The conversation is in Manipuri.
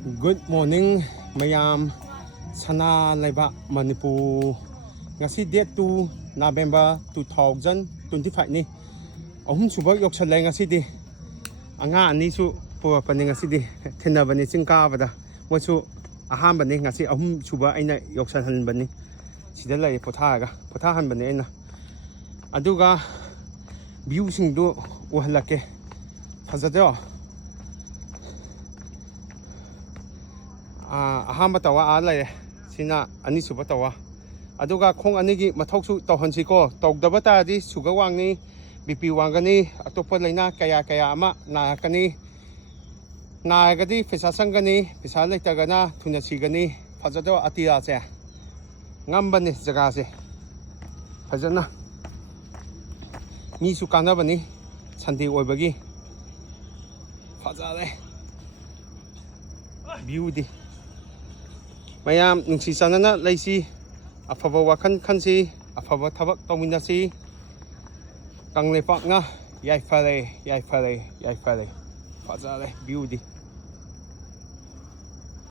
Good morning, mayam. Sana laiba Manipur. Ngasi date 2 November 2025 ni. Ahum suba yok chalai ngasi di. Anga ani su po pani ngasi di. Thena bani chingka bada. Wasu aham bani ngasi ahum suba aina yok chalhan bani. Sida lai pothahan bani aina. Aduga view sing do uhalake. Fazado. Ahamba tawa alay sina ani suba tawa aduga khong anigi mathoksu tawhansi ko tawdaba ta di suga wangni bp wangani atopa laina kaya ama nakani nagadi pisa sangani pisa laitagana thuna sigani fajado atia se ngambani jaga se fajana mi su kanabani sandi oibagi fajale beauty mayam nungsi sanana laisi afaba wakan khansi afaba thabak tawminasi kanglepak nga yai fare fajale beauty